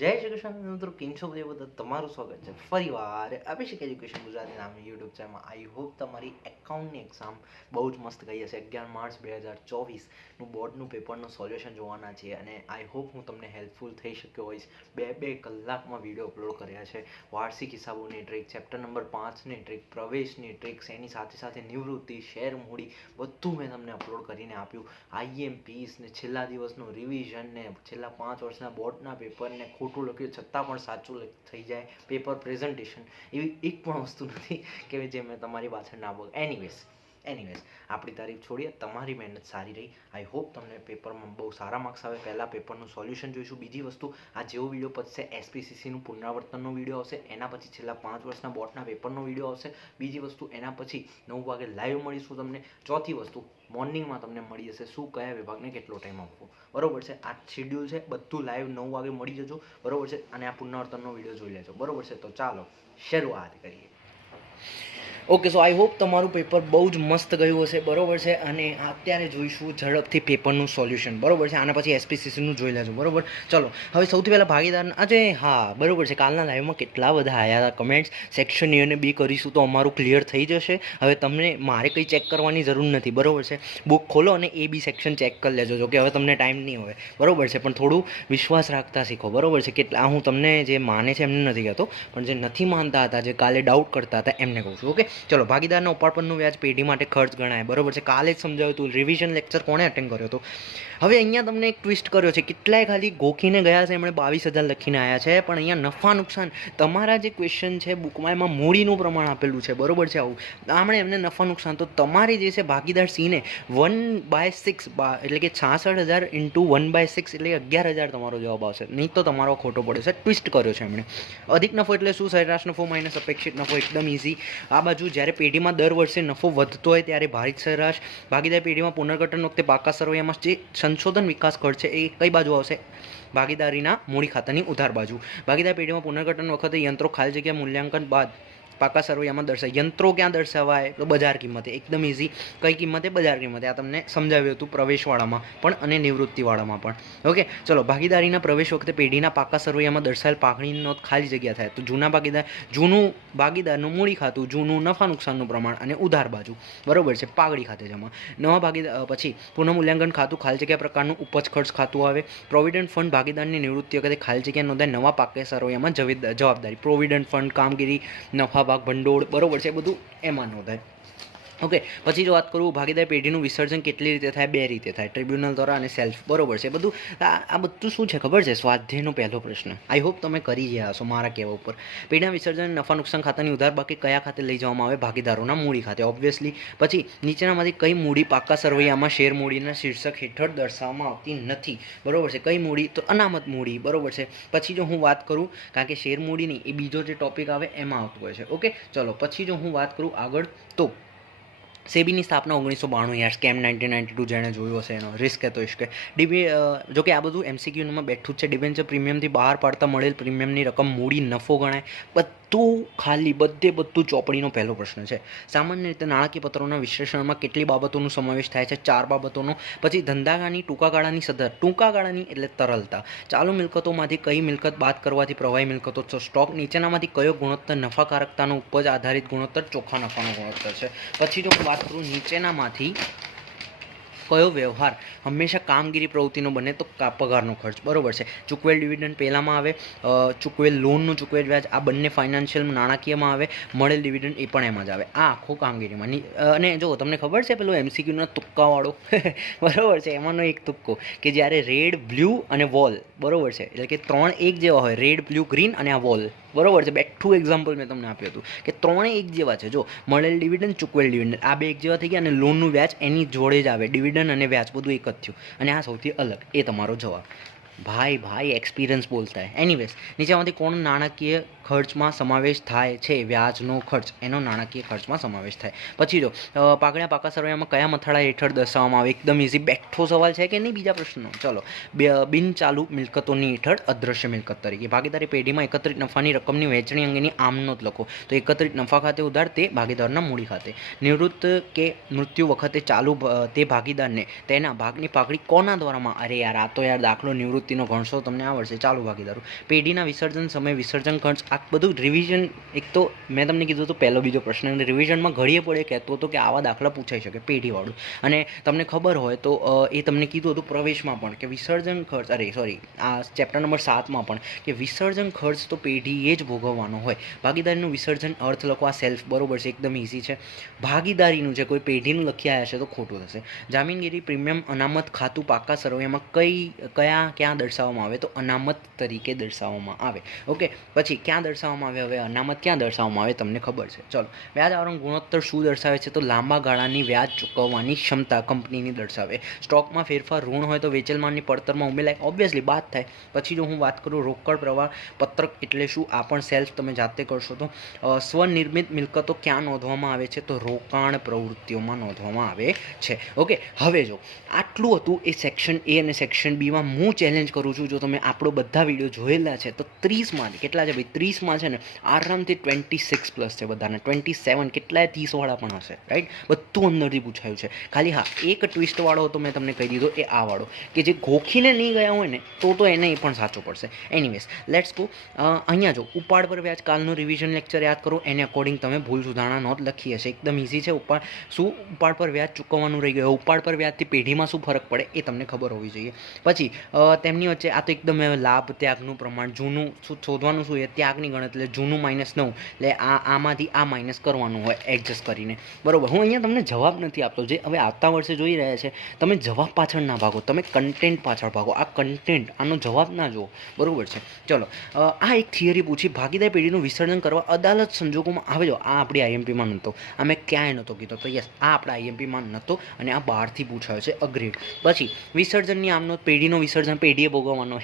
જય શ્રી કૃષ્ણ મિત્રો, કેમ છો બધા? તમારું સ્વાગત છે ફરીવાર અભિષેક એજ્યુકેશન ગુજરાતી નામની યુટ્યુબ ચેનલમાં. આઈ હોપ તમારી એકાઉન્ટની એક્ઝામ બહુ જ મસ્ત ગઈ હશે. 11 માર્ચ 2024નું બોર્ડનું પેપરનું સોલ્યુશન જોવાના છીએ અને આઈ હોપ હું તમને હેલ્પફુલ થઈ શક્યો હોઈશ. બે કલાકમાં વિડીયો અપલોડ કર્યા છે. વાર્ષિક હિસાબોની ટ્રીક, ચેપ્ટર નંબર 5ની ટ્રીક, પ્રવેશની ટ્રીક્સ, એની સાથે સાથે નિવૃત્તિ, શેર મૂડી, બધું મેં તમને અપલોડ કરીને આપ્યું. આઈએમપીસ ને છેલ્લા દિવસનું રિવિઝન ને છેલ્લા 5 વર્ષના બોર્ડના પેપરને ખોટું લખ્યું છતાં પણ સાચું થઈ જાય પેપર પ્રેઝન્ટેશન, એવી એક પણ વસ્તુ નથી કે જે મેં તમારી પાછળ ના બોલ. એનીવેઝ આપણી તારીફ છોડીએ. તમારી મહેનત સારી રહી. આઈ હોપ તમને પેપરમાં બહુ સારા માર્ક્સ આવે. પહેલાં પેપરનું સોલ્યુશન જોઈશું. બીજી વસ્તુ, આ જેવો વિડીયો પતશે એસપીસીસીનું પુનરાવર્તનનો વિડીયો આવશે. એના પછી છેલ્લા 5 વર્ષના બોર્ડના પેપરનો વિડીયો આવશે. બીજી વસ્તુ, એના પછી 9 વાગે લાઈવ મળીશું તમને. ચોથી વસ્તુ, મોર્નિંગમાં તમને મળી જશે શું કયા વિભાગને કેટલો ટાઈમ આપવો. બરોબર છે? આ શેડ્યુલ છે બધું. લાઈવ 9 વાગે મળી જજો. બરોબર છે? અને આ પુનરાવર્તનનો વિડીયો જોઈ લેજો. બરોબર છે? તો ચાલો શરૂઆત કરીએ. ઓકે, સો આઈ હોપ તમારું પેપર બહુ જ મસ્ત ગયું હશે. બરોબર છે? અને અત્યારે જોઈશું ઝડપથી પેપરનું સોલ્યુશન. બરોબર છે? આના પછી એસપીસીસીનું જોઈ લેજો. બરોબર, ચલો હવે સૌથી પહેલાં ભાગીદાર આજે. હા, બરોબર છે. કાલના લાઈવમાં કેટલા બધા આવ્યા હતા કમેન્ટ્સ. સેક્શન એ અને બી કરીશું તો અમારું ક્લિયર થઈ જશે. હવે તમને મારે કંઈ ચેક કરવાની જરૂર નથી. બરોબર છે? બુક ખોલો અને એ બી સેક્શન ચેક કરી લેજો. જો કે હવે તમને ટાઈમ નહીં હોય. બરોબર છે? પણ થોડું વિશ્વાસ રાખતા શીખો. બરોબર છે? કેટલા હું તમને જે માને છે એમને નથી કહેતો, પણ જે નથી માનતા હતા, જે કાલે ડાઉટ કરતા હતા એમને કહું છું. ઓકે, ચલો. ભાગીદારના ઉપાડપણનું વ્યાજ પેઢી માટે ખર્ચ ગણાય. બરોબર છે? કાલે જ સમજાવ્યું હતું. રિવિઝન લેક્ચર કોણે અટેન્ડ કર્યો હતો? હવે અહીંયા તમને એક ટ્વિસ્ટ કર્યો છે. કેટલાય ખાલી ગોખીને ગયા છે, એમણે 22,000 લખીને આવ્યા છે, પણ અહીંયા નફા નુકસાન તમારા જે ક્વેશ્ચન છે બુકમાં એમાં મૂડીનું પ્રમાણ આપેલું છે. બરોબર છે? આવું આમણે એમને નફા નુકસાન તો તમારી જે છે ભાગીદાર સીને 1/6 એટલે કે 66,000 ઇન્ટુ 1/6 એટલે 11,000 તમારો જવાબ આવશે. નહીં તો તમારો ખોટો પડે છે. ટ્વિસ્ટ કર્યો છે એમણે. અધિક નફો એટલે શું? સરેરાશ નફો માઇનસ અપેક્ષિત નફો. એકદમ ઇઝી. આ બાજુ જ્યારે પેઢીમાં દર વર્ષે નફો વધતો હોય ત્યારે ભારિત સરેરાશ. ભાગીદાર પેઢીમાં પુનર્ગઠન વખતે પાકા સરવૈયામાં જે સંશોધન વિકાસ ખર્ચ છે એ કઈ બાજુ આવશે? ભાગીદારીના મૂડી ખાતાની ઉધાર બાજુ. ભાગીદાર પેઢીમાં પુનર્ગઠન વખતે યંત્રો ખાલી જગ્યા મૂલ્યાંકન બાદ પાકા સરવૈયામાં દર્શાવાય. યંત્રો ક્યાં દર્શાવાય? તો બજાર કિંમતે. એકદમ ઇઝી. કઈ કિંમતે? બજાર કિંમતે. આ તમને સમજાવ્યું હતું પ્રવેશવાળામાં પણ અને નિવૃત્તિવાળામાં પણ. ઓકે, ચલો. ભાગીદારીના પ્રવેશ વખતે પેઢીના પાકા સરવૈયામાં દર્શાવેલ પાકણીની નોંધ ખાલી જગ્યા થાય. તો જૂનું ભાગીદારનું મૂડી ખાતું, જૂનું નફા નુકસાનનું પ્રમાણ અને ઉધાર બાજુ. બરોબર છે? પાઘડી ખાતે જમા. નવા ભાગીદાર પછી પુનઃમૂલ્યાંકન ખાતું ખાલી જગ્યા પ્રકારનું ઉપજ ખર્ચ ખાતું આવે. પ્રોવિડન્ટ ફંડ ભાગીદારની નિવૃત્તિ વખતે ખાલી જગ્યા નોંધાય. નવા પાકે સરવૈયામાં જવાબદારી. પ્રોવિડન્ટ ફંડ, કામગીરી, નફા ભાગ ભંડોળ. બરોબર છે? બધું એમાં નોંધાય. ઓકે, પછી જો વાત કરું, ભાગીદાર પેઢીનું વિસર્જન કેટલી રીતે થાય? 2 રીતે થાય, ટ્રિબ્યુનલ દ્વારા અને સેલ્ફ. બરોબર છે? બધું આ બધું શું છે ખબર છે? સ્વાધ્યાયનો પહેલો પ્રશ્ન. આઈ હોપ તમે કરી ગયા હશો મારા કહેવા ઉપર. પેઢીના વિસર્જન નફા નુકસાન ખાતાની ઉધાર બાકી કયા ખાતે લઈ જવામાં આવે? ભાગીદારોના મૂડી ખાતે, ઓબ્વિયસલી. પછી નીચેનામાંથી કઈ મૂડી પાકા સરવૈયામાં શેર મૂડીના શીર્ષક હેઠળ દર્શાવવામાં આવતી નથી? બરોબર છે? કઈ મૂડી? તો અનામત મૂડી. બરોબર છે? પછી જો હું વાત કરું, કારણ કે શેર મૂડી નહીં, એ બીજો જે ટોપિક આવે એમાં આવતું હોય છે. ઓકે, ચલો. પછી જો હું વાત કરું આગળ, તો સેબીની સ્થાપના 1992. યાર, સ્કેમ 1992 જેણે જોયું હશે એનો. રિસ્ક તો ઇશ્કે. જોકે આ બધું એમસીક્યુમાં બેઠું જ છે. ડિબેન્ચર પ્રીમિયમથી બહાર પાડતા મળેલ પ્રીમિયમની રકમ મૂડી નફો ગણાય. બધું ખાલી બધું ચોપડીનો પહેલો પ્રશ્ન છે. સામાન્ય રીતે નાણાકીય પત્રોના વિશ્લેષણમાં કેટલી બાબતોનો સમાવેશ થાય છે? 4 બાબતોનો. પછી ધંધાગાળાની ટૂંકા ગાળાની સદર. ટૂંકા ગાળાની એટલે તરલતા. ચાલુ મિલકતોમાંથી કઈ મિલકત બાદ કરવાથી પ્રવાહી મિલકતો છે? સ્ટોક. નીચેનામાંથી કયો ગુણોત્તર નફાકારકતાનો ઉપજ આધારિત ગુણોત્તર ચોખ્ખા નફાનો ગુણોત્તર છે? પછી જો વાત કરું, નીચેનામાંથી કયો વ્યવહાર હંમેશા કામગીરી પ્રવૃત્તિનો બને? તો પગારનો ખર્ચ. બરોબર છે? ચૂકવેલ ડિવિડન્ડ પહેલામાં આવે. ચૂકવેલ લોનનું ચૂકવેલ વ્યાજ, આ બંને ફાઇનાન્શિયલ નાણાકીયમાં આવે. મળેલ ડિવિડન્ડ એ પણ એમાં જ આવે. આ આખો કામગીરીમાં. અને જો તમને ખબર છે પેલો એમસીક્યુના તુક્કાવાળો બરોબર છે, એમાંનો એક તુક્કો કે જ્યારે રેડ, બ્લુ અને વોલ, બરોબર છે, એટલે કે 3 એક જેવા હોય, રેડ, બ્લુ, ગ્રીન અને આ વોલ. બરોબર છે? બેઠું એક્ઝામ્પલ મેં તમને આપ્યું હતું કે 3 એક જેવા છે. જો મળેલ ડિવિડન્ડ, ચૂકવેલ ડિવિડન્ડ, આ 2 એક જેવા થઈ ગયા અને લોનનું વ્યાજ એની જોડે જ આવે. ડિવિડન્ડ અને વ્યાજ બધું એક જ થયું અને આ સૌથી અલગ. એ તમારો જવાબ. ભાઈ એક્સપિરિયન્સ બોલતા હે. એનીવેઝ, નીચેમાંથી કોણ નાણાકીય ખર્ચમાં સમાવેશ થાય છે? વ્યાજનો ખર્ચ, એનો નાણાકીય ખર્ચમાં સમાવેશ થાય. પછી જો પાકડા પાકા સરવૈયામાં કયા મથાળા હેઠળ દર્શાવવામાં આવે? એકદમ ઇઝી. બેઠો સવાલ છે કે નહીં બીજા પ્રશ્નનો? ચલો. બિનચાલુ મિલકતોની હેઠળ અદ્રશ્ય મિલકત તરીકે. ભાગીદારી પેઢીમાં એકત્રિત નફાની રકમની વહેંચણી અંગેની આમનોંધ લખો. તો એકત્રિત નફા ખાતે ઉધાર તે ભાગીદારના મૂડી ખાતે. નિવૃત્ત કે મૃત્યુ વખતે ચાલુ તે ભાગીદારને તેના ભાગની પાકડી કોના દ્વારામાં? અરે યાર, આ તો યાર દાખલો નિવૃત્ત પ્રવૃત્તિનો ભણશો તમને આવડશે. ચાલુ ભાગીદારો, પેઢીના વિસર્જન સમયે વિસર્જન ખર્ચ, આ બધું રિવિઝન. એક તો મેં તમને કીધું હતું પહેલો બીજો પ્રશ્ન, અને રિવિઝનમાં ઘડીએ પડે કહેતો હતો કે આવા દાખલા પૂછાઈ શકે પેઢીવાળું. અને તમને ખબર હોય તો એ તમને કીધું હતું પ્રવેશમાં પણ કે વિસર્જન ખર્ચ, આ ચેપ્ટર નંબર 7માં પણ કે વિસર્જન ખર્ચ તો પેઢીએ જ ભોગવવાનો હોય. ભાગીદારીનું વિસર્જન અર્થ લખો, આ સેલ્ફ બરોબર છે, એકદમ ઇઝી છે. ભાગીદારીનું છે કોઈ પેઢીનું લખી આવ્યા છે તો ખોટું થશે. જામીનગીરી પ્રીમિયમ અનામત ખાતું પાકા સરવૈયામાં ક્યાં દર્શાવવામાં આવે તો અનામત તરીકે દર્શાવવામાં આવે. ઓકે, પછી ક્યાં દર્શાવવામાં આવે? હવે અનામત ક્યાં દર્શાવવામાં આવે તમને ખબર છે. ચલો, વ્યાજ આવરણ ગુણોત્તર શું દર્શાવે છે તો લાંબા ગાળાની વ્યાજ ચૂકવવાની ક્ષમતા કંપનીની દર્શાવે. સ્ટોકમાં ફેરફાર ઋણ હોય તો વેચેલ માલની પડતરમાં ઉમેરાય, ઓબ્વિયસલી બાદ થાય. પછી જો હું વાત કરું રોકડ પ્રવાહ પત્રક એટલે શું, આ પણ સેલ્ફ તમે જાતે કરશો. તો સ્વનિર્મિત મિલકતો ક્યાં નોંધવામાં આવે છે તો રોકાણ પ્રવૃત્તિઓમાં નોંધવામાં આવે છે. ઓકે, હવે જો આટલું હતું એ સેક્શન એ અને સેક્શન બીમાં. હું ચેલેન્જ કરું છું, જો તમે આપણો બધા વિડીયો જોયેલા છે તો 30માંથી કેટલા છે ભાઈ? 30માં છે ને આરામથી 26+ છે બધાને, 27, કેટલાય 30વાળા પણ હશે, રાઈટ? બધું અંદરથી પૂછાયું છે. ખાલી હા, એક ટ્વિસ્ટવાળો હતો મેં તમને કહી દીધો, એ આ વાળો કે જે ગોખીને નહીં ગયા હોય ને તો એને એ પણ સાચો પડશે. Anyways, let's go. અહીંયા જો ઉપાડ પર વ્યાજ, કાલનું રિવિઝન લેક્ચર યાદ કરો, એને અકોર્ડિંગ તમે ભૂલ સુધારણા નોટ લખી હશે. એકદમ ઇઝી છે. ઉપાડ પર વ્યાજ ચૂકવવાનું રહી ગયું. ઉપાડ પર વ્યાજથી પેઢીમાં શું ફરક પડે એ તમને ખબર હોવી જોઈએ. પછી તેમની વચ્ચે આ તો એકદમ લાભ ત્યાગનું પ્રમાણ, જૂનું શું શોધવાનું, શું એ ત્યાગની ગણતરી, એટલે જૂનું -9, એટલે આમાંથી આ માઇનસ કરવાનું હોય એડજસ્ટ કરીને, બરોબર. હું અહીંયા તમને જવાબ નથી આપતો, જે હવે આવતા વર્ષે જોઈ રહ્યા છે તમે જવાબ પાછળ ના ભાગો, તમે કન્ટેન્ટ પાછળ ભાગો. આ કન્ટેન્ટ, આનો જવાબ ના જુઓ, બરોબર છે. ચલો, આ એક થિયરી પૂછી, ભાગીદાર પેઢીનું વિસર્જન કરવા અદાલત સંજોગોમાં આવે. જો આ આપણી આઈએમપીમાં નહોતો, આ મેં ક્યાંય નહોતો કીધો, તો યસ આ આપણા આઈએમપીમાં નહોતો અને આ બહારથી પૂછાયો છે, અગ્રીડ. પછી વિસર્જનની આમનો પેઢીનો વિસર્જન પેઢીએ ભોગવવાનો,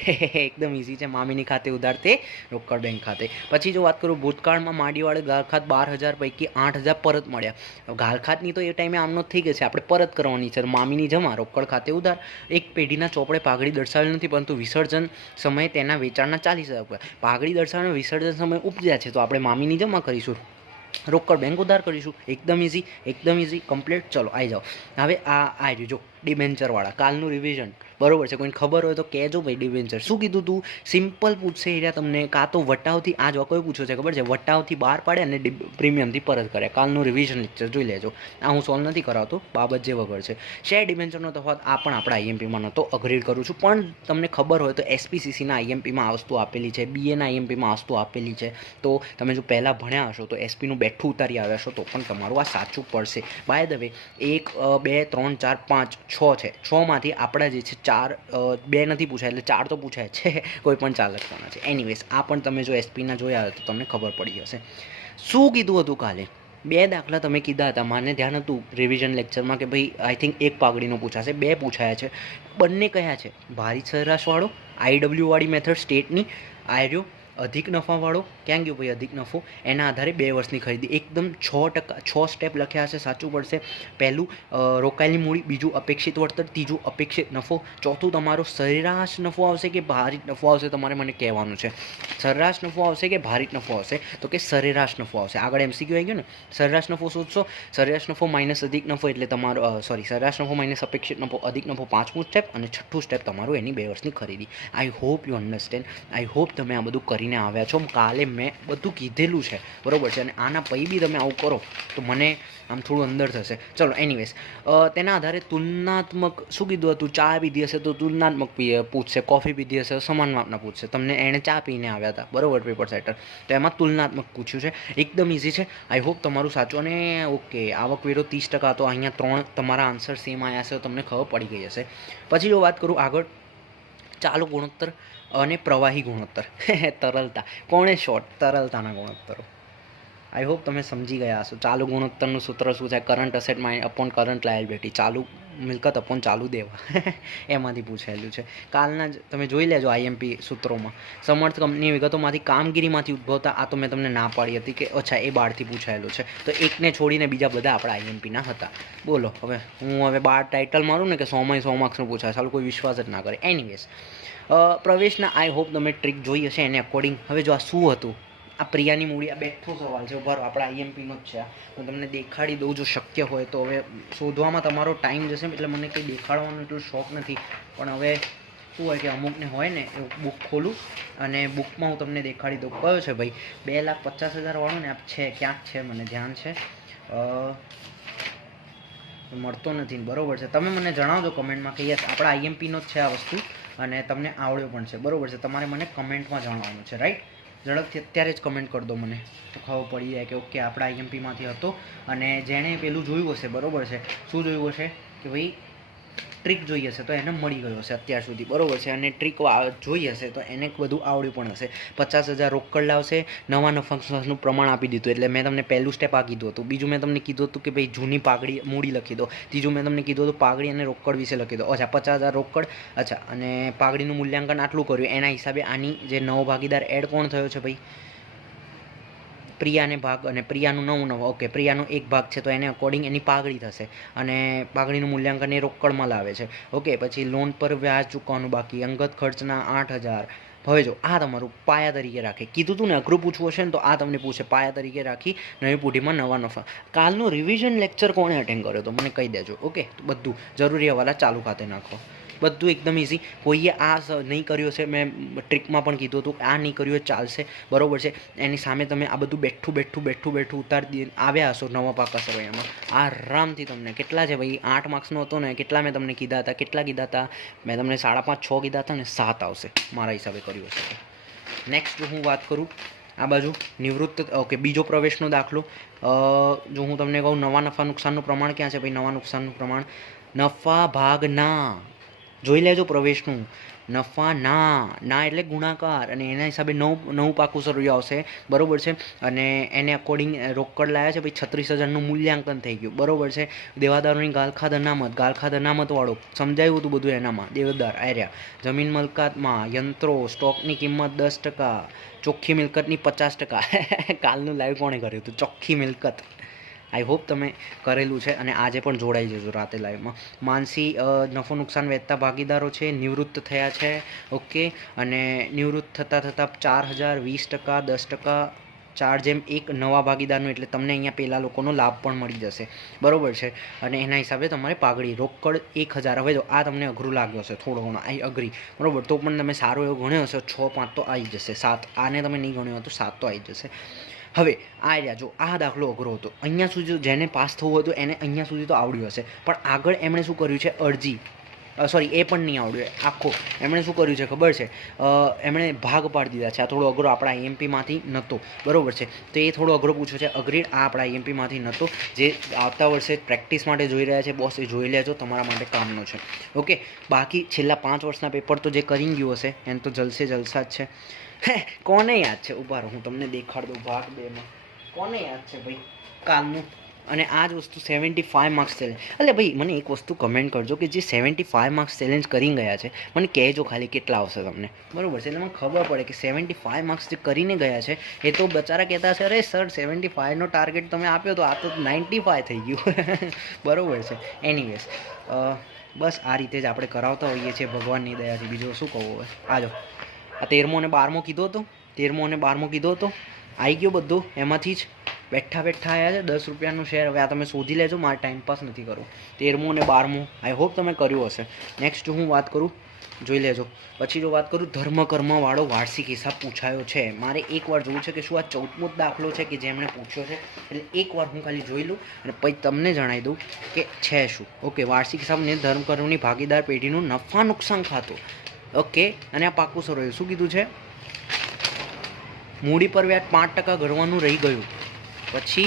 એકદમ ઇઝી છે. મામીની ખાતે ઉધાર તે રોકડ બેંક ખાતે. પછી જો વાત કરું ભૂતકાળમાં માડીવાળે ગાલખાત 12,000 પૈકી 8,000 પરત મળ્યા. ગાલખાતની તો એ ટાઈમે આમનો થઈ ગઈ છે, આપણે પરત કરવાની છે. મામીની જમા, રોકડ ખાતે ઉધાર. એક પેઢીના ચોપડે પાઘડી દર્શાવેલ નથી, પરંતુ વિસર્જન સમયે તેના વેચાણના 40,000 રૂપિયા. પાઘડી દર્શાવવાના વિસર્જન સમયે ઉપજ્યા છે તો આપણે મામીની જમા કરીશું, રોકડ બેંક ઉધાર કરીશું. એકદમ ઇઝી કમ્પ્લીટ. ચલો આવી જાઓ. હવે આ રહ્યું જો ડિબેન્ચરવાળા, કાલનું રિવિઝન, બરોબર છે. કોઈને ખબર હોય તો કહેજો ભાઈ. ડિબેન્ચર શું કીધું તું? સિમ્પલ પૂછશે એરિયા તમને, કાં તો વટાવથી, આ જો કોઈ પૂછ્યો છે ખબર છે, વટાવથી બહાર પાડે અને પ્રીમિયમથી પરત કરે. કાલનું રિવિઝન લેક્ચર જોઈ લેજો. આ હું સોલ્વ નથી કરાવતો, બાબત જે વગર છે. શેર ડિબેન્ચરનો તફાવત, આ પણ આપણા આઈએમપીમાં નહોતો, અગ્રીડ કરું છું. પણ તમને ખબર હોય તો એસપીસીસીના આઈએમપીમાં આ વસ્તુ આપેલી છે, બીએના આઈએમપીમાં આ વસ્તુ આપેલી છે. તો તમે જો પહેલાં ભણ્યા હશો તો એસપીનું બેઠું ઉતારી આવ્યા છો તો પણ તમારું આ સાચું પડશે. બાય ધ વે 1 2 3 4 5 6 છે. 6માંથી આપણા જે છે 4, 2 નથી પૂછાય એટલે 4 તો પૂછાય છે, કોઈ પણ 4 લખવાના છે. એનીવેઝ, આ પણ તમે જો એસપીના જોયા હોય તો તમને ખબર પડી હશે. શું કીધું હતું કાલે? 2 દાખલા તમે કીધા હતા, માને ધ્યાન હતું રિવિઝન લેક્ચરમાં કે ભાઈ આઈ થિંક એક પાઘડીનું પૂછાશે, 2 પૂછાયા છે. બંને કયા છે? ભારિત સરેરાશવાળો, આઈડબ્લ્યુ વાળી મેથડ સ્ટેટની, આર્યો અધિક નફાવાળો. ક્યાં ગયો ભાઈ અધિક નફો? એના આધારે 2 વર્ષની ખરીદી. એકદમ 6 સ્ટેપ લખ્યા હશે, સાચું પડશે. પહેલું રોકાયેલી મૂડી, બીજું અપેક્ષિત વળતર, ત્રીજું અપેક્ષિત નફો, ચોથું તમારો સરેરાશ નફો આવશે કે ભારિત નફો આવશે, તમારે મને કહેવાનું છે. સરેરાશ નફો આવશે કે ભારિત નફો આવશે? તો કે સરેરાશ નફો આવશે. આગળ એમસીક્યુ આવી ગયું ને. સરેરાશ નફો શોધશો, સરેરાશ નફો માઇનસ અધિક નફો એટલે તમારો સરેરાશ નફો માઇનસ અપેક્ષિત નફો, અધિક નફો 5મું સ્ટેપ, અને 6થું સ્ટેપ તમારું એની 2 વર્ષની ખરીદી. I hope you understand. I hope તમે આ બધું કરીને આવ્યા છો. કાલે મેં બધું કીધેલું છે, બરોબર છે. અને આના પછી બી તમે આવું કરો તો મને આમ થોડું અંદર થશે. ચલો, એનીવેઝ, તેના આધારે તુલનાત્મક, શું કીધું હતું? ચા પીધી હશે તો તુલનાત્મક પૂછશે, કોફી પીધી હશે તો સમાન માપના પૂછશે. તમને એણે ચા પીને આવ્યા હતા, બરોબર, પેપર સેટર, તો એમાં તુલનાત્મક પૂછ્યું છે. એકદમ ઇઝી છે. આઈ હોપ તમારું સાચું. અને ઓકે, આવકવેરો 30%, તો અહીંયા 3 તમારા આન્સર સેમ આવ્યા હશે તો તમને ખબર પડી ગઈ હશે. પછી જો વાત કરું આગળ, ચાલુ ગુણોત્તર અને પ્રવાહી ગુણોત્તર, તરલતા. કોણે શોર્ટ? તરલતાના ગુણોત્તરો. આઈ હોપ તમે સમજી ગયા હશો. ચાલુ ગુણોત્તરનું સૂત્ર શું છે? Current asset upon current liability, ચાલુ મિલકત અપોન ચાલુ દેવા, એમાંથી પૂછાયેલું છે. કાલના જ તમે જોઈ લેજો આઈએમપી સૂત્રોમાં. સમર્થ કંપની વિગતોમાંથી કામગીરીમાંથી ઉદ્ભવતા, આ તો મેં તમને ના પાડી હતી કે અચ્છા એ બહારથી પૂછાયેલું છે, તો એકને છોડીને બીજા બધા આપણા આઈએમપીના હતા. બોલો હવે હું બહાર ટાઇટલ મારું ને કે 100 માર્ક્સનું પૂછાય, ચાલો કોઈ વિશ્વાસ જ ના કરે. એનીવેઝ, પ્રવેશના આઈ હોપ તમે ટ્રીક જોઈ હશે એને અકોર્ડિંગ. હવે જો આ શું હતું? આ પ્રિયાની મૂડી, આ બેઠો સવાલ છે, બરાબર, આપણા આઈએમપીનો જ છે. હું તમને દેખાડી દઉં જો શક્ય હોય તો. હવે શોધવામાં તમારો ટાઈમ જશે એટલે મને કંઈ દેખાડવાનો એટલો શોખ નથી, પણ હવે શું હોય કે અમુકને હોય ને એ બુક ખોલું અને બુકમાં હું તમને દેખાડી દઉં કયો છે ભાઈ 2,50,000 વાળો ને આપ છે ક્યાંક છે મને ધ્યાન છે મળતો નથી બરોબર છે તમે મને જણાવજો કમેન્ટમાં કે યસ આપણા આઈએમપીનો જ છે આ વસ્તુ અને તમને આવડ્યો પણ છે બરોબર છે તમારે મને કમેન્ટમાં જણાવવાનું છે રાઈટ ઝડપથી અત્યારે જ કમેન્ટ કરી દો મને તો ખબર પડી જાય કે ઓકે આપણા આઈએમપીમાંથી હતો અને જેણે પેલું જોયું હશે બરોબર છે શું જોયું હશે કે ભાઈ ટ્રીક જોઈ હશે તો એને મળી ગયો હશે અત્યાર સુધી બરોબર છે અને ટ્રીક જોઈ હશે તો એને બધું આવડ્યું પણ હશે 50,000 રોકડ લાવશે નવા નફાનું પ્રમાણ આપી દીધું એટલે મેં તમને પહેલું સ્ટેપ આ કીધું હતું બીજું મેં તમને કીધું હતું કે ભાઈ જૂની પાઘડી મૂડી લખી દો ત્રીજું મેં તમને કીધું હતું પાઘડી અને રોકડ વિશે લખી દો અચ્છા 50,000 રોકડ અચ્છા અને પાઘડીનું મૂલ્યાંકન આટલું કર્યું એના હિસાબે આની જે નવો ભાગીદાર એડ કોણ થયો છે ભાઈ પ્રિયાને ભાગ અને પ્રિયાનું નવું ઓકે પ્રિયાનો એક ભાગ છે તો એને અકોર્ડિંગ એની પાઘડી થશે અને પાઘડીનું મૂલ્યાંકન એ રોકડમાં લાવે છે ઓકે પછી લોન પર વ્યાજ ચૂકવવાનું બાકી અંગત ખર્ચના 8,000 હવે જો આ તમારું પાયા તરીકે રાખે કીધું હતું ને અઘરું પૂછવું હશે ને તો આ તમને પૂછે પાયા તરીકે રાખી નવી પેઢીમાં નવા નફા કાલનું રિવિઝન લેક્ચર કોણે અટેન્ડ કર્યો તો મને કહી દેજો ઓકે બધું જરૂરી હવાલા ચાલુ ખાતે નાખો બધું એકદમ ઇઝી કોઈએ આ નહીં કર્યું છે મેં ટ્રીકમાં પણ કીધું હતું આ નહીં કર્યું ચાલશે બરોબર છે એની સામે તમે આ બધું બેઠું ઉતારી આવ્યા હશો નવા પાકા સરવૈયામાં આરામથી તમને કેટલા છે ભાઈ 8 માર્ક્સનો હતો ને કેટલા મેં તમને કીધા હતા મેં તમને 5.5 6 કીધા હતા ને 7 આવશે મારા હિસાબે કર્યું હશે નેક્સ્ટ હું વાત કરું આ બાજુ નિવૃત્ત ઓકે બીજો પ્રવેશનો દાખલો જો હું તમને કહું નવા નફા નુકસાનનું પ્રમાણ ક્યાં છે ભાઈ નવા નુકસાનનું પ્રમાણ નફા ભાગના જોઈ લેજો પ્રવેશનું નફા ના એટલે ગુણાકાર અને એના હિસાબે નવું પાકું સરવૈયું આવશે બરોબર છે અને એને અકોર્ડિંગ રોકડ લાવ્યા છે ભાઈ 36,000નું મૂલ્યાંકન થઈ ગયું બરોબર છે દેવાદારોની ગાલખાદ અનામતવાળો સમજાયું હતું બધું એનામાં દેવદાર આર્યા જમીન મલકાતમાં યંત્રો સ્ટોકની કિંમત 10% ચોખ્ખી મિલકતની 50% કાલનું લાઈવ કોણે કર્યું હતું ચોખ્ખી મિલકત આઈ હોપ તમે કરેલું છે અને આજે પણ જોડાઈ જજો રાતે લાઈવમાં માનસી નફો નુકસાન વહેતા ભાગીદારો છે નિવૃત્ત થયા છે ઓકે અને નિવૃત્ત થતાં 4,000 20% 10% 4:1 નવા ભાગીદારનું એટલે તમને અહીંયા પહેલાં લોકોનો લાભ પણ મળી જશે બરોબર છે અને એના હિસાબે તમારે પાઘડી રોકડ 1,000 હવે જો આ તમને અઘરું લાગ્યો હશે થોડો ઘણો આઈ અગ્રી બરોબર તો પણ તમે સારો એવો ગણ્યો હશે 6-5 તો આવી જશે 7 આને તમે નહીં ગણ્યો તો 7 તો આવી જશે હવે આ રહ્યા જો આ દાખલો અઘરો હતો અહીંયા સુધી જેને પાસ થવું હતું એને અહીંયા સુધી તો આવડ્યું હશે પણ આગળ એમણે શું કર્યું છે અરજી સોરી એ પણ નહીં આવડ્યું આખો એમણે શું કર્યું છે ખબર છે એમણે ભાગ પાડી દીધા છે આ થોડો અઘરો આપણા આઈએમપીમાંથી નહોતો બરોબર છે તો એ થોડો અઘરો પૂછ્યો છે અગ્રીડ આ આપણા આઈએમપીમાંથી નહોતો જે આવતા વર્ષે પ્રેક્ટિસ માટે જોઈ રહ્યા છે બોસ એ જોઈ લેજો તમારા માટે કામનો છે ઓકે બાકી છેલ્લા 5 વર્ષના પેપર તો જે કરી ગયું હશે એને તો જલસા જ છે કોને યાદ છે ઉભા રહો હું તમને દેખાડ દઉં ભાગ 2માં કોને યાદ છે ભાઈ કાલનું અને આ જ વસ્તુ 75 માર્ક્સ ચેલેન્જ એટલે ભાઈ મને એક વસ્તુ કમેન્ટ કરજો કે જે 75 માર્ક્સ ચેલેન્જ કરી ગયા છે મને કહેજો ખાલી કેટલા આવશે તમને બરોબર છે એટલે મને ખબર પડે કે 75 માર્ક્સ જે કરીને ગયા છે એ તો બચારા કહેતા છે અરે સર 75નો ટાર્ગેટ તમે આપ્યો તો આ તો 95 થઈ ગયું બરોબર છે એનીવેઝ બસ આ રીતે જ આપણે કરાવતા હોઈએ છીએ ભગવાનની દયાથી બીજું શું કહું હવે આજો આ 13મો અને 12મો કીધો હતો 13મો અને 12મો કીધો હતો આવી ગયો બધું એમાંથી જ બેઠા આવ્યા છે 10 રૂપિયાનું શેર હવે આ તમે શોધી લેજો મારે ટાઈમ પાસ નથી કરવું 13મો અને 12મો આઈ હોપ તમે કર્યું હશે નેક્સ્ટ હું વાત કરું જોઈ લેજો પછી જો વાત કરું ધર્મકર્મવાળો વાર્ષિક હિસાબ પૂછાયો છે મારે એકવાર જોવું છે કે શું આ 14મો દાખલો છે કે જેમણે પૂછ્યો છે એટલે એકવાર હું ખાલી જોઈ લઉં અને પછી તમને જણાવી દઉં કે છે શું ઓકે વાર્ષિક હિસાબ ને ધર્મકર્મની ભાગીદાર પેઢીનું નફા નુકસાન ખાતું ઓકે અને આ પાકું સરળ શું કીધું છે મૂડી પર વ્યાજ 5% ગણવાનું રહી ગયું પછી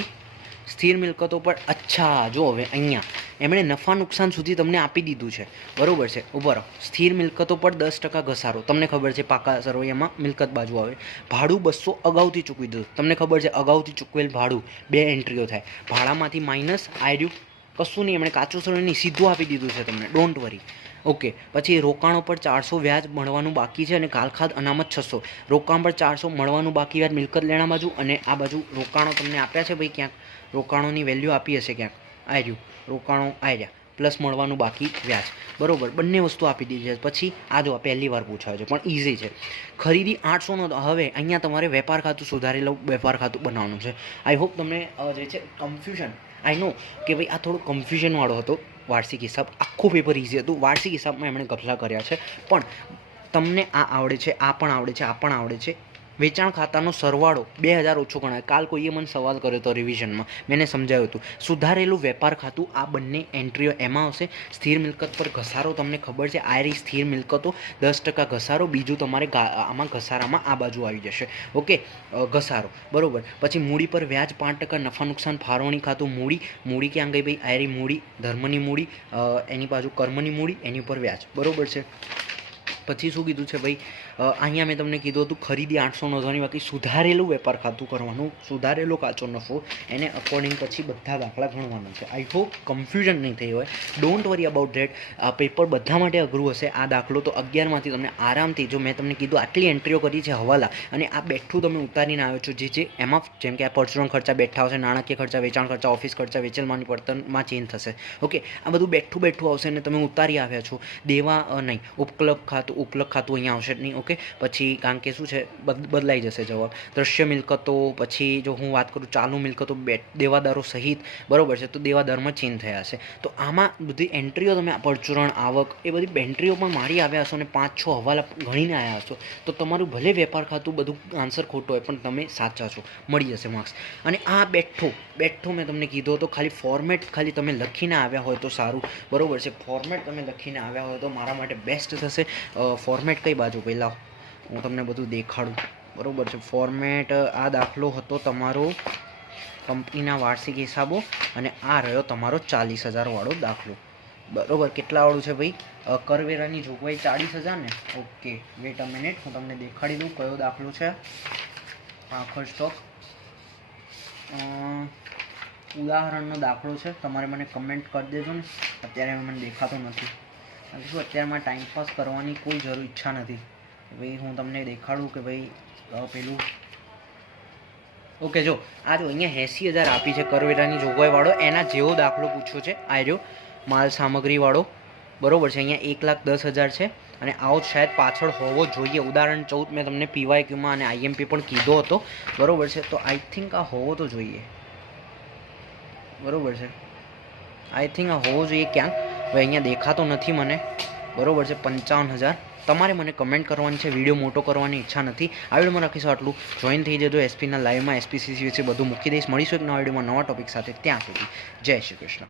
સ્થિર મિલકતો પર અચ્છા જો હવે અહીંયા એમણે નફા નુકસાન સુધી તમને આપી દીધું છે બરોબર છે ઉભા રહો સ્થિર મિલકતો પર 10% ઘસારો તમને ખબર છે પાકા સરવૈયામાં મિલકત બાજુ આવે ભાડું 200 અગાઉથી ચૂકવી દીધું તમને ખબર છે અગાઉથી ચૂકવેલ ભાડું 2 એન્ટ્રીઓ થાય ભાડામાંથી માઇનસ આર્યું કશું નહીં એમણે કાચું સરવૈયું સીધું આપી દીધું છે તમને ડોન્ટ વરી ઓકે પછી રોકાણો પર 400 વ્યાજ મળવાનું બાકી છે અને ગાલખાદ અનામત 600 રોકાણ પર 400 મળવાનું બાકી વ્યાજ મિલકત લેણા બાજુ અને આ બાજુ રોકાણો તમને આપ્યા છે ભાઈ ક્યાંક રોકાણોની વેલ્યુ આપી હશે ક્યાંક આર્યું રોકાણો આર્યા પ્લસ મળવાનું બાકી વ્યાજ બરોબર બંને વસ્તુ આપી દીધી છે પછી આ જો પહેલી વાર પૂછાયો છે પણ ઇઝી છે ખરીદી 800નો હવે અહીંયા તમારે વેપાર ખાતું સુધારેલું વેપાર ખાતું બનાવવાનું છે આઈ હોપ તમને જે છે કન્ફ્યુઝન આઈ નો કે ભાઈ આ થોડું કન્ફ્યુઝનવાળો હતો વાર્ષિક હિસાબ આખું પેપર ઇઝી હતું વાર્ષિક હિસાબમાં એમણે ગફલા કર્યા છે પણ તમને આ આવડે છે, આ પણ આવડે છે, આ પણ આવડે છે, વેચાણ ખાતાનો સરવાળો 2000 ઓછો ગણાય. કાલ કોઈએ મને સવાલ કર્યો હતો રિવિઝનમાં, મેં એને સમજાવ્યું હતું. સુધારેલું વેપાર ખાતું, આ બંને એન્ટ્રીઓ એમાં આવશે. સ્થિર મિલકત પર ઘસારો તમને ખબર છે, આ રહી સ્થિર મિલકતો, 10% ઘસારો. બીજું તમારે આમાં ઘસારામાં આ બાજુ આવી જશે. ઓકે, ઘસારો બરાબર. પછી મૂડી પર વ્યાજ 5%, નફા નુકસાન ફાળવણી ખાતું, મૂડી ક્યાં ગઈ ભાઈ? આ રહી મૂડી, ધર્મની મૂડી, એની બાજુ કર્મની મૂડી, એની ઉપર વ્યાજ, બરાબર છે. પછી શું કીધું છે ભાઈ? અહીંયા મેં તમને કીધું હતું ખરીદી 800 નોંધવાની બાકી. સુધારેલું વેપાર ખાતું કરવાનું, સુધારેલો કાચો નફો, એને અકોર્ડિંગ પછી બધા દાખલા ગણવાના છે. આઈ હોપ કન્ફ્યુઝન નહીં થઈ હોય. Don't worry about that. આ પેપર બધા માટે અઘરું હશે. આ દાખલો તો 11માંથી તમને આરામથી, જો મેં તમને કીધું આટલી એન્ટ્રીઓ કરી છે હવાલા, અને આ બેઠું તમે ઉતારીને આવ્યો છો, જે એમાં જેમ કે આ પરચુરણ ખર્ચા બેઠા આવશે, નાણાકીય ખર્ચા, વેચાણ ખર્ચા, ઓફિસ ખર્ચા, વેચેલમાની પડતરમાં ચેન્જ થશે. ઓકે, આ બધું બેઠું આવશે ને તમે ઉતારી આવ્યા છો. દેવા નહીં, ઉપલબ્ધ ખાતું અહીંયા આવશે જ નહીં. ઓકે, પછી કારણ કે શું છે, બદલાઈ જશે જવાબ. દ્રશ્ય મિલકતો, પછી જો હું વાત કરું ચાલુ મિલકતો, દેવાદારો સહિત, બરાબર છે, તો દેવાદારમાં ચેન્જ થયા છે. તો આમાં બધી એન્ટ્રીઓ તમે પરચુરણ, આવક, એ બધી એન્ટ્રીઓ પણ મારી આવ્યા હશો અને 5-6 હવાલા ગણીને આવ્યા હશો, તો તમારું ભલે વેપાર ખાતું બધું આન્સર ખોટો હોય પણ તમે સાચા છો, મળી જશે માર્ક્સ. અને આ બેઠો મેં તમને કીધું તો ખાલી ફોર્મેટ ખાલી તમે લખીને આવ્યા હોય તો સારું, બરાબર છે. ફોર્મેટ તમે લખીને આવ્યા હોય તો મારા માટે બેસ્ટ થશે. ફોર્મેટ કઈ બાજુ પહેલાં હું તમને બધું દેખાડું, બરાબર છે. ફોર્મેટ, આ દાખલો હતો તમારો કંપનીના વાર્ષિક હિસાબો, અને આ રહ્યો તમારો 40,000 વાળો દાખલો, બરાબર. કેટલા વાળું છે ભાઈ? કરવેરાની જોગવાઈ 40,000 ને. ઓકે, વેટ અ મિનિટ, હું તમને દેખાડી દઉં કયો દાખલો છે. આખર સ્ટોક ઉદાહરણનો દાખલો છે. તમારે મને કમેન્ટ કરી દેજો ને, અત્યારે મને દેખાતો નથી. શું અત્યારમાં ટાઈમપાસ કરવાની કોઈ ઈચ્છા નથી. ભાઈ હું તમને દેખાડું કે ભાઈ પેલું. ઓકે, જો આ જો અહીંયા 80,000 આપી છે કરવેરાની જોગવાઈવાળો, એના જેવો દાખલો પૂછ્યો છે. આ રહ્યો માલ સામગ્રીવાળો, બરાબર છે. અહીંયા 1,10,000 છે, અને આવો શાયદ પાછળ હોવો જોઈએ. ઉદાહરણ 14 મેં તમને PYQમાં અને IMP પણ કીધો હતો, બરાબર છે. તો આઈ થિંક આ હોવો તો જોઈએ, બરાબર છે. આઈ થિંક આ હોવો જોઈએ ક્યાંક. હવે અહીંયા દેખાતો નથી મને, બરાબર છે. 55,000. તમારે મને કમેન્ટ કરવાની છે, વિડીયો મોટો કરવાની ઈચ્છા નથી. આ વિડીયોમાં રાખીશું આટલું. જોઈન થઈ જજો SPના લાઈવમાં. SPCC વિશે બધું મૂકી દઈશ. મળીશું એક નવા વિડીયોમાં નવા ટોપિક સાથે. ત્યાં સુધી જય શ્રી કૃષ્ણ.